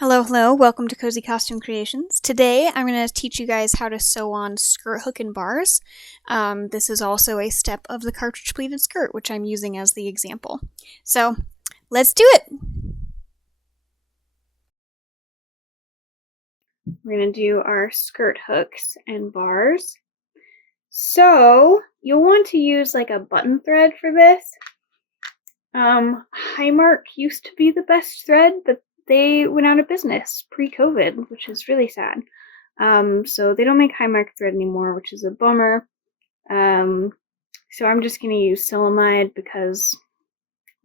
Hello, hello, welcome to Cozy Costume Creations. Today I'm going to teach you guys how to sew on skirt hook and bars. This is also a step of the cartridge pleated skirt, which I'm using as the example. So let's do it! We're going to do our skirt hooks and bars. So you'll want to use like a button thread for this. Highmark used to be the best thread, but they went out of business pre-COVID, which is really sad. So they don't make Highmark thread anymore, which is a bummer. So I'm just going to use Silamide because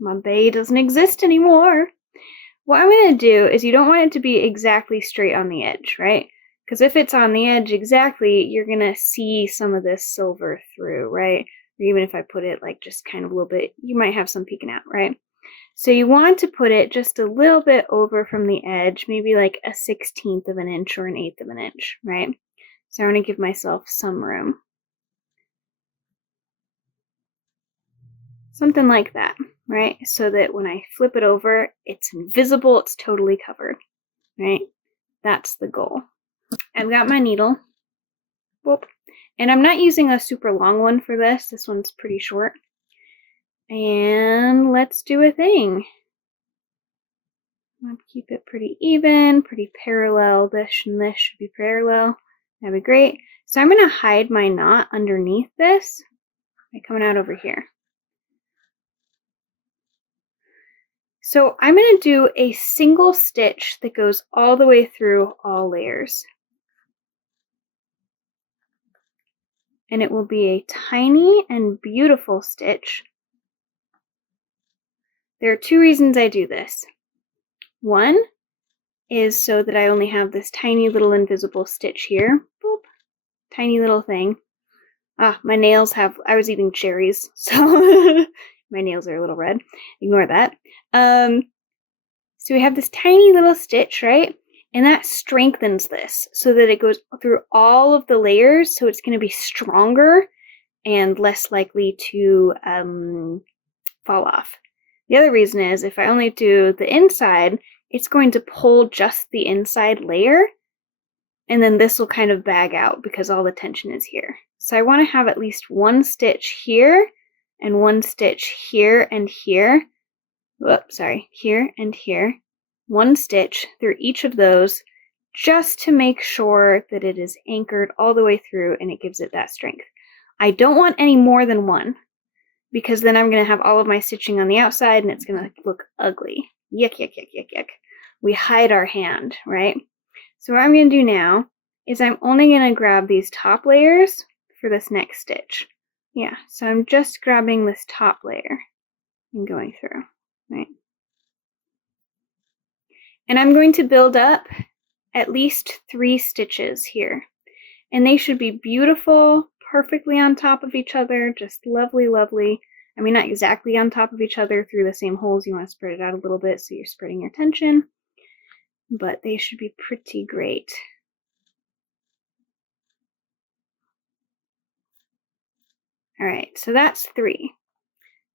my bay doesn't exist anymore. What I'm going to do is you don't want it to be exactly straight on the edge, right? Because if it's on the edge exactly, you're going to see some of this silver through, right? Or even if I put it like just kind of a little bit, you might have some peeking out, right? So you want to put it just a little bit over from the edge, maybe like a 1/16 of an inch or an 1/8 of an inch, right? So I want to give myself some room. Something like that, right? So that when I flip it over, it's invisible, it's totally covered, right? That's the goal. I've got my needle. Whoop. And I'm not using a super long one for this. This one's pretty short. And let's do a thing. I'll keep it pretty even, pretty parallel. This and this should be parallel. That'd be great. So I'm going to hide my knot underneath this by coming out over here. So I'm going to do a single stitch that goes all the way through all layers. And it will be a tiny and beautiful stitch. There are two reasons I do this. One is so that I only have this tiny little invisible stitch here. Boop. Tiny little thing. My nails I was eating cherries, so my nails are a little red. Ignore that. So we have this tiny little stitch, right? And that strengthens this so that it goes through all of the layers, so it's going to be stronger and less likely to fall off. The other reason is if I only do the inside, it's going to pull just the inside layer, and then this will kind of bag out because all the tension is here. So I want to have at least one stitch here and one stitch here and here. Whoops, sorry, here and here. One stitch through each of those just to make sure that it is anchored all the way through and it gives it that strength. I don't want any more than one because then I'm going to have all of my stitching on the outside and it's going to look ugly. Yuck, yuck, yuck, yuck, yuck. We hide our hand, right? So what I'm going to do now is I'm only going to grab these top layers for this next stitch. Yeah, so I'm just grabbing this top layer and going through, right? And I'm going to build up at least 3 stitches here. And they should be beautiful, perfectly on top of each other, just lovely, lovely. I mean, not exactly on top of each other through the same holes. You want to spread it out a little bit so you're spreading your tension. But they should be pretty great. All right, so that's 3.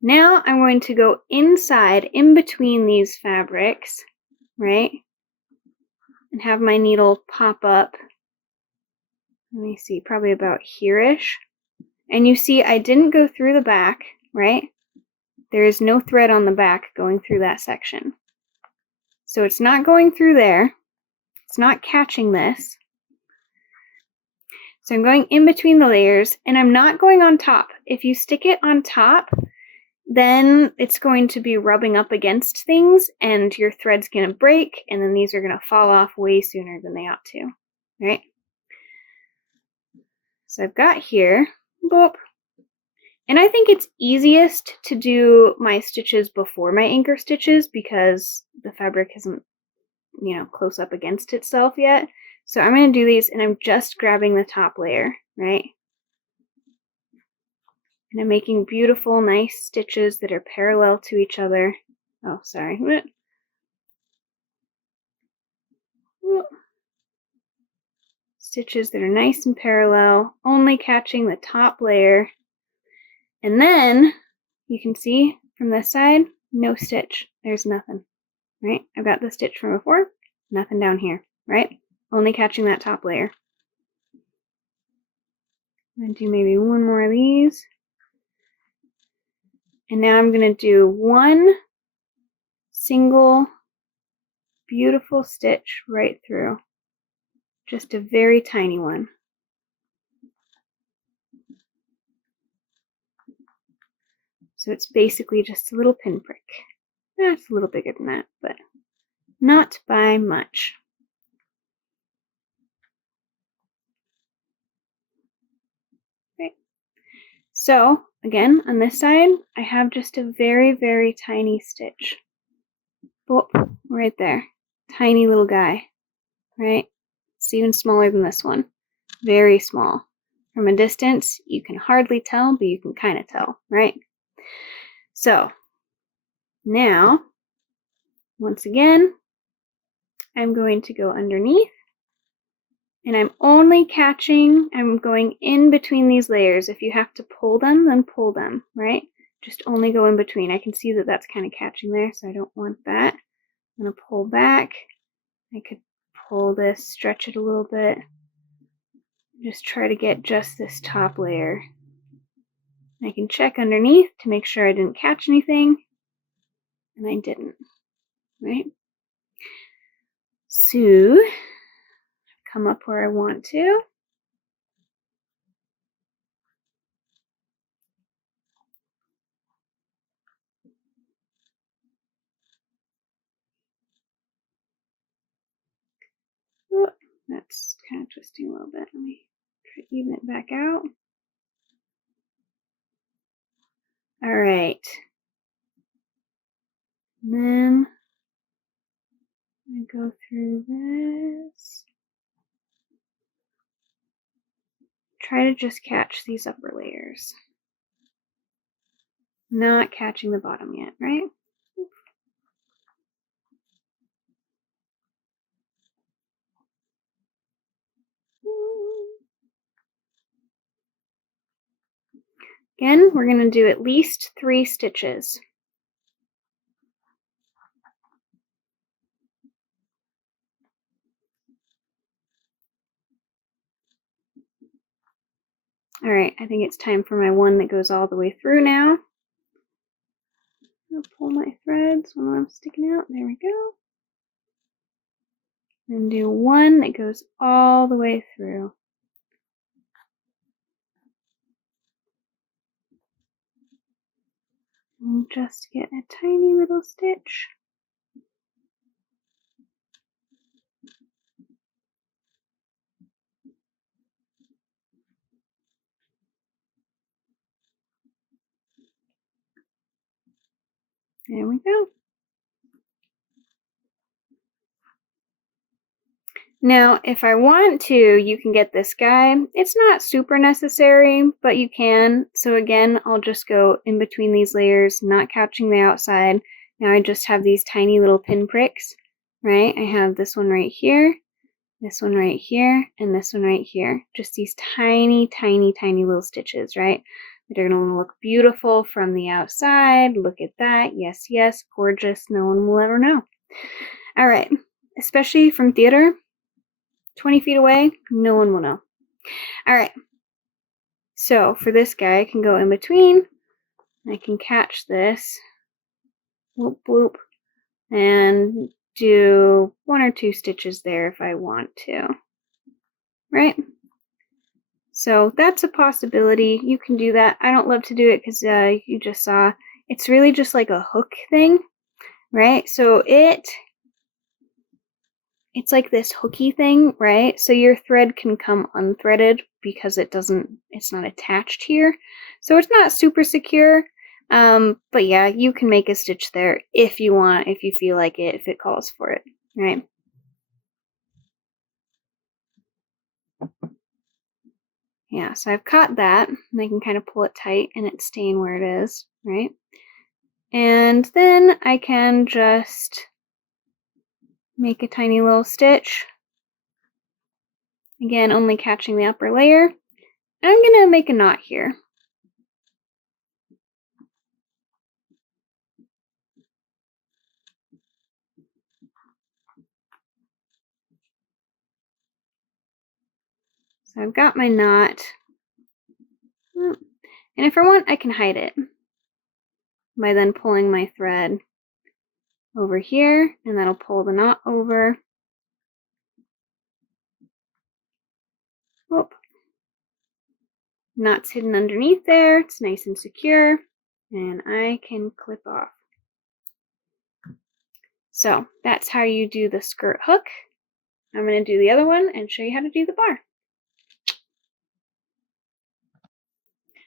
Now I'm going to go inside, in between these fabrics, right? And have my needle pop up. Let me see, probably about here-ish. And you see I didn't go through the back, right? There is no thread on the back going through that section. So it's not going through there. It's not catching this. So I'm going in between the layers, and I'm not going on top. If you stick it on top, then it's going to be rubbing up against things, and your thread's going to break, and then these are going to fall off way sooner than they ought to, right? So I've got here, boop. And I think it's easiest to do my stitches before my anchor stitches because the fabric isn't, close up against itself yet. So I'm going to do these and I'm just grabbing the top layer, right? And I'm making beautiful, nice stitches that are parallel to each other. Oh, sorry. Stitches that are nice and parallel, only catching the top layer. And then you can see from this side, no stitch. There's nothing, right? I've got the stitch from before, nothing down here, right? Only catching that top layer. I'm going to do maybe one more of these. And now I'm going to do one single beautiful stitch right through. Just a very tiny one. So it's basically just a little pinprick. It's a little bigger than that, but not by much. Okay. So again, on this side, I have just a very, very tiny stitch. Boop, right there. Tiny little guy, right? It's even smaller than this one. Very small. From a distance, you can hardly tell, but you can kind of tell, right? So now, once again, I'm going to go underneath, and I'm only catching, I'm going in between these layers. If you have to pull them, then pull them, right? Just only go in between. I can see that that's kind of catching there, so I don't want that. I'm going to pull back. I could pull this, stretch it a little bit. Just try to get just this top layer. I can check underneath to make sure I didn't catch anything, and I didn't, right? So, come up where I want to. Oh, that's kind of twisting a little bit. Let me try to even it back out. All right. And then I go through this. Try to just catch these upper layers. Not catching the bottom yet, right? Again, we're going to do at least 3 stitches. All right, I think it's time for my one that goes all the way through now. I'm going to pull my threads when I'm sticking out. There we go. And do one that goes all the way through. And just get a tiny little stitch. There we go. Now, if I want to, you can get this guy. It's not super necessary, but you can. So again, I'll just go in between these layers, not catching the outside. Now I just have these tiny little pinpricks, right? I have this one right here, this one right here, and this one right here. Just these tiny, tiny, tiny little stitches, right? That are going to look beautiful from the outside. Look at that. Yes, yes, gorgeous. No one will ever know. All right, especially from theater. 20 feet away, no one will know. All right. So for this guy, I can go in between. I can catch this. Whoop, whoop. And do 1 or 2 stitches there if I want to. Right? So that's a possibility. You can do that. I don't love to do it because you just saw it's really just like a hook thing. Right? So it's like this hooky thing, right? So your thread can come unthreaded because it's not attached here. So it's not super secure. But yeah, you can make a stitch there if you want, if you feel like it, if it calls for it, right? Yeah, so I've caught that, and I can kind of pull it tight and it's staying where it is, right? And then I can just make a tiny little stitch. Again, only catching the upper layer. And I'm going to make a knot here. So I've got my knot. And if I want, I can hide it by then pulling my thread over here, and that'll pull the knot over. Whoop. Knot's hidden underneath there. It's nice and secure, and I can clip off. So that's how you do the skirt hook. I'm going to do the other one and show you how to do the bar.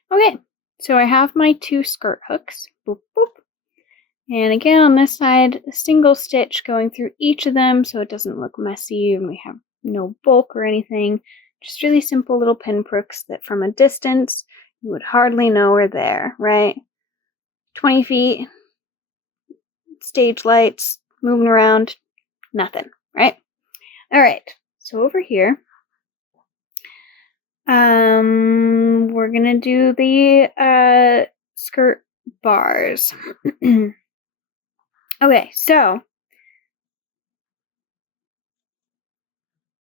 Okay, so I have my 2 skirt hooks. Boop, boop. And again, on this side, a single stitch going through each of them so it doesn't look messy and we have no bulk or anything. Just really simple little pinpricks that from a distance you would hardly know are there, right? 20 feet, stage lights, moving around, nothing, right? All right, so over here, we're gonna do the skirt bars. Okay, so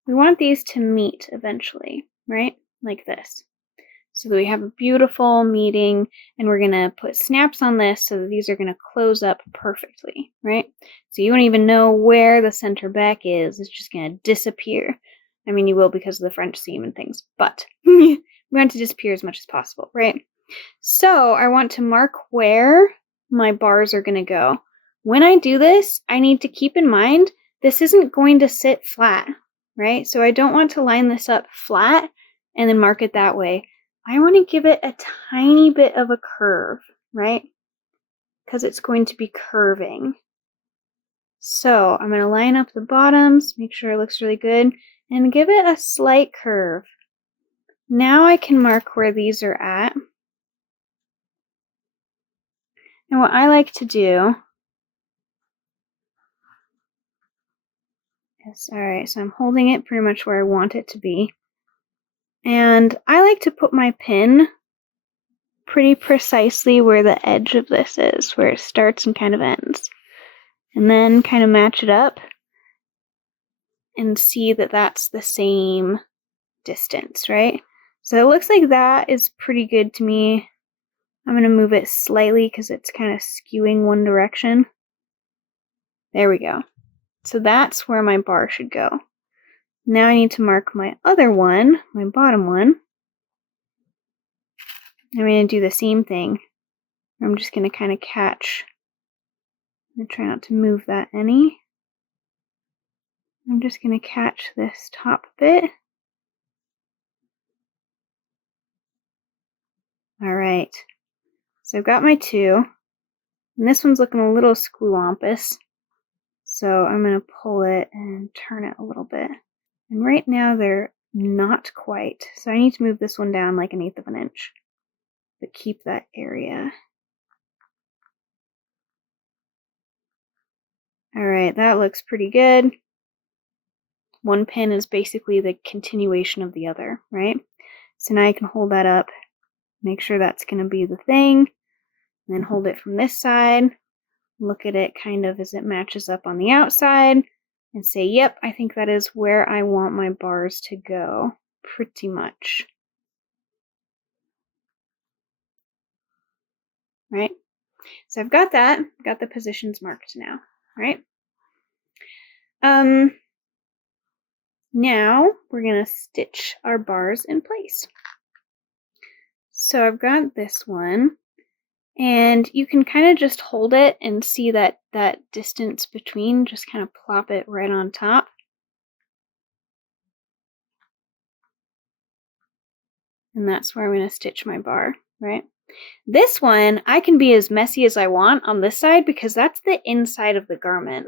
we want these to meet eventually, right? Like this. So that we have a beautiful meeting, and we're gonna put snaps on this so that these are gonna close up perfectly, right? So you won't even know where the center back is. It's just gonna disappear. I mean, you will because of the French seam and things, but we want it to disappear as much as possible, right? So I want to mark where my bars are gonna go. When I do this, I need to keep in mind this isn't going to sit flat, right? So I don't want to line this up flat and then mark it that way. I want to give it a tiny bit of a curve, right? Because it's going to be curving. So I'm going to line up the bottoms, make sure it looks really good, and give it a slight curve. Now I can mark where these are at. And what I like to do is, alright, so I'm holding it pretty much where I want it to be. And I like to put my pin pretty precisely where the edge of this is, where it starts and kind of ends. And then kind of match it up and see that that's the same distance, right? So it looks like that is pretty good to me. I'm going to move it slightly because it's kind of skewing one direction. There we go. So that's where my bar should go. Now I need to mark my other one, my bottom one. I'm going to do the same thing. I'm just going to kind of catch. I'm going to try not to move that any. I'm just going to catch this top bit. All right. So I've got my 2. And this one's looking a little squampus. So I'm going to pull it and turn it a little bit. And right now they're not quite. So I need to move this one down like 1/8 of an inch. But keep that area. Alright, that looks pretty good. One pin is basically the continuation of the other, right? So now I can hold that up, make sure that's going to be the thing, and then hold it from this side, look at it kind of as it matches up on the outside, and say, yep, I think that is where I want my bars to go, pretty much. Right? So I've got that, got the positions marked now, right? Now we're going to stitch our bars in place. So I've got this one, and you can kind of just hold it and see that distance between, just kind of plop it right on top. And that's where I'm going to stitch my bar, right? This one, I can be as messy as I want on this side because that's the inside of the garment.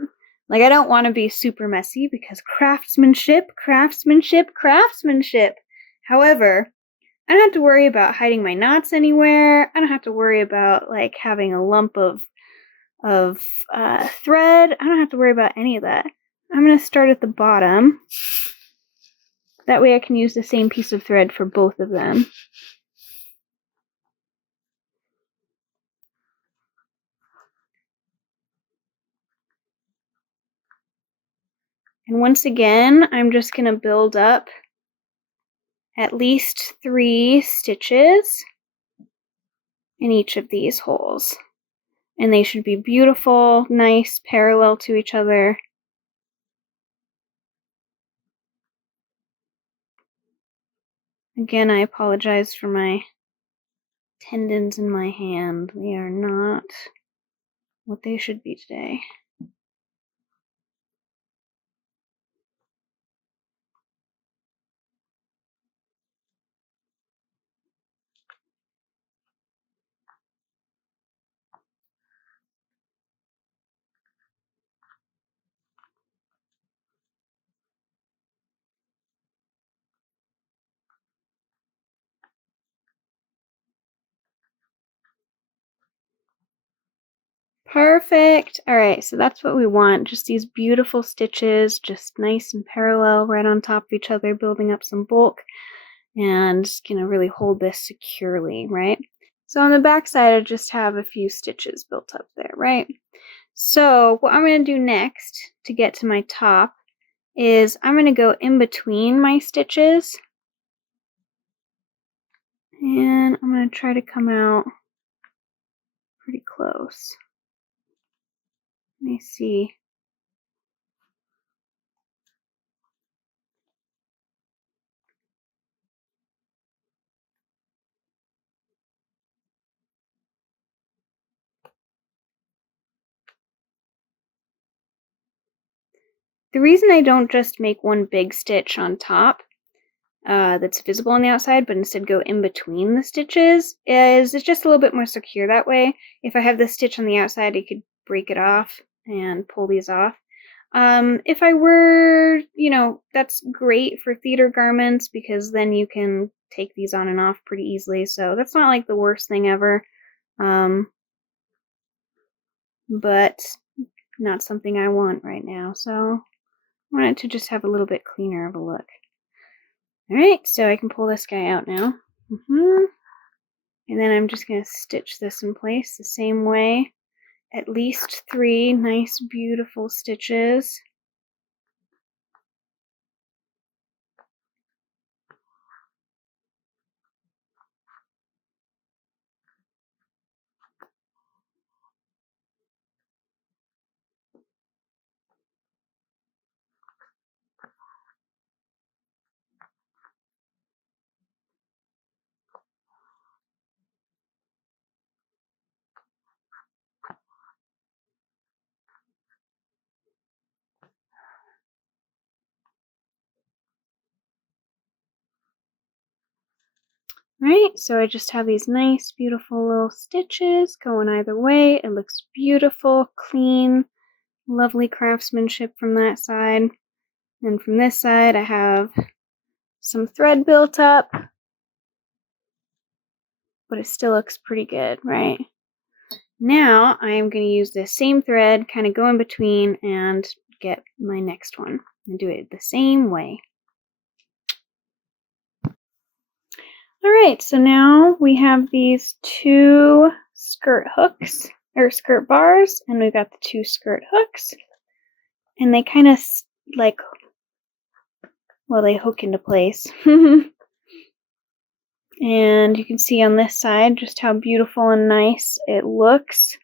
Like, I don't want to be super messy because craftsmanship, craftsmanship, craftsmanship. However, I don't have to worry about hiding my knots anywhere. I don't have to worry about, like, having a lump of thread. I don't have to worry about any of that. I'm going to start at the bottom. That way I can use the same piece of thread for both of them. And once again, I'm just going to build up at least 3 stitches in each of these holes. And they should be beautiful, nice, parallel to each other. Again, I apologize for my tendons in my hand. They are not what they should be today. Perfect. All right, so that's what we want. Just these beautiful stitches, just nice and parallel right on top of each other, building up some bulk and just gonna really hold this securely, right? So on the back side, I just have a few stitches built up there, right? So what I'm gonna do next to get to my top is I'm gonna go in between my stitches and I'm gonna try to come out pretty close. Let me see. The reason I don't just make one big stitch on top that's visible on the outside, but instead go in between the stitches is it's just a little bit more secure that way. If I have this stitch on the outside, I could break it off and pull these off. If I were, that's great for theater garments because then you can take these on and off pretty easily. So that's not like the worst thing ever. But not something I want right now. So I want it to just have a little bit cleaner of a look. Alright, so I can pull this guy out now. And then I'm just going to stitch this in place the same way. At least 3 nice, beautiful stitches. Right, so I just have these nice, beautiful little stitches going either way. It looks beautiful, clean, lovely craftsmanship from that side. And from this side, I have some thread built up, but it still looks pretty good, right? Now I'm going to use this same thread, kind of go in between, and get my next one and do it the same way. Alright, so now we have these 2 skirt hooks, or skirt bars, and we've got the 2 skirt hooks, and they kind of like, well, they hook into place. And you can see on this side just how beautiful and nice it looks.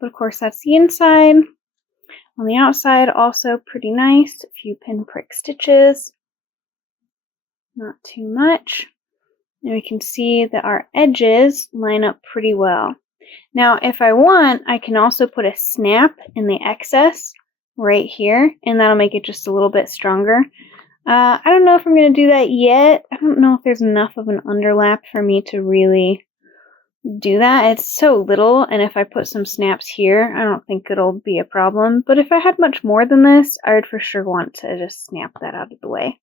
But of course, that's the inside. On the outside, also pretty nice. A few pinprick stitches. Not too much. And we can see that our edges line up pretty well. Now, if I want, I can also put a snap in the excess right here, and that'll make it just a little bit stronger. I don't know if I'm going to do that yet. I don't know if there's enough of an underlap for me to really do that. It's so little, and if I put some snaps here, I don't think it'll be a problem. But if I had much more than this, I would for sure want to just snap that out of the way.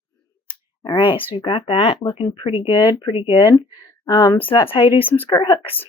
Alright, so we've got that looking pretty good, So that's how you do some skirt hooks.